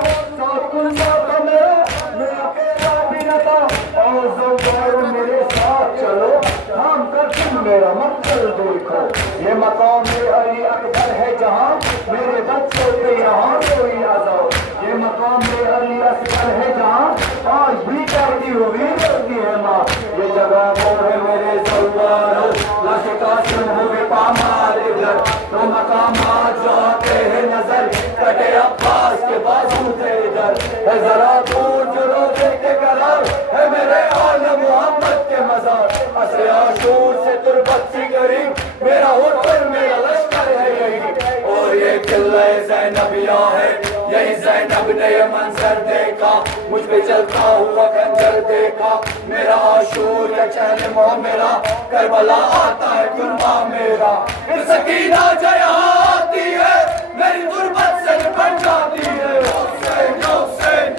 ساتھ کن ساتھ میرا میں اکیلا بھی نہ تھا اور زوجار میرے ساتھ چلو تھام کر تم میرا مقصد دیکھو یہ مقام علی اکبر ہے جہاں میرے بچوں پہ یہاں کوئی عذاب یہ مقام علی اکبر ہے جہاں آج بھی کرتی ہوئی کرتی ہے ماں یہ جگہ وہ ہے میرے زوارو لاش قاسم ہوئے پامال ادھر تو مقامات جو آتے ہیں نظر کٹے عباس کے بازو سے ادھر ہے ذرا دور جو روزے کے قرار ہے میرے آل محمد کے مزار عصر عاشور سے تربت سی قریب میرا ہوٹل میرا لشکر ہے یہی اور یہ قلعہ زینبیہ ہے یہی زینب نے یہ منظر دیکھا مجھ پہ چلتا ہوا خنجر دیکھا میرا عاشور یا چہلمہ میرا کربلا آتا ہے قربا میرا پھر سکینہ جو یہاں آتی ہے میری غربت سے نپٹ جاتی ہے حسین حسین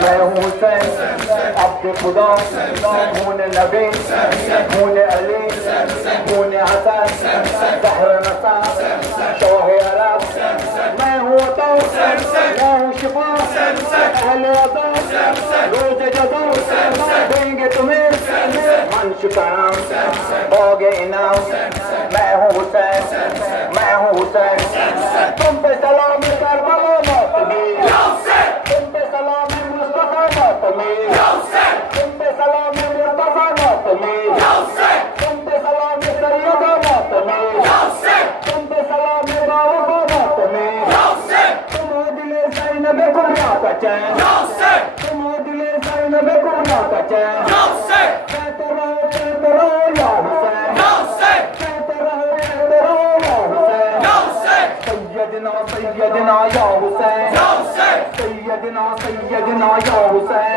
میں ہوں حسین عبد خدا ہوں نبی ہوں علی ہوں حسن زہر نسا شوہ عرب میں ہوں عطا میں ہوں شفا اہل عطا روز جزا دیں گے تمہیں من شکرام ہوگے انعام میں ہوں حسین میں ہوں حسین تم پہ سلام کربلا ماتمی تم پہ سلام مصطفیٰ ماتمی تم پہ سلام مرتضیٰ ماتمی تم پہ سلام سیدہ ماتمی تم پہ سلام باوفا ماتمی تم ہو دل زینب کبریٰ کا چین تم ہو دل زینب کبریٰ کا چین کہتے رہو یا حسین کہتے رہو یا حسین سیدنا سیدنا یا حسین سیدنا سیدنا یا حسین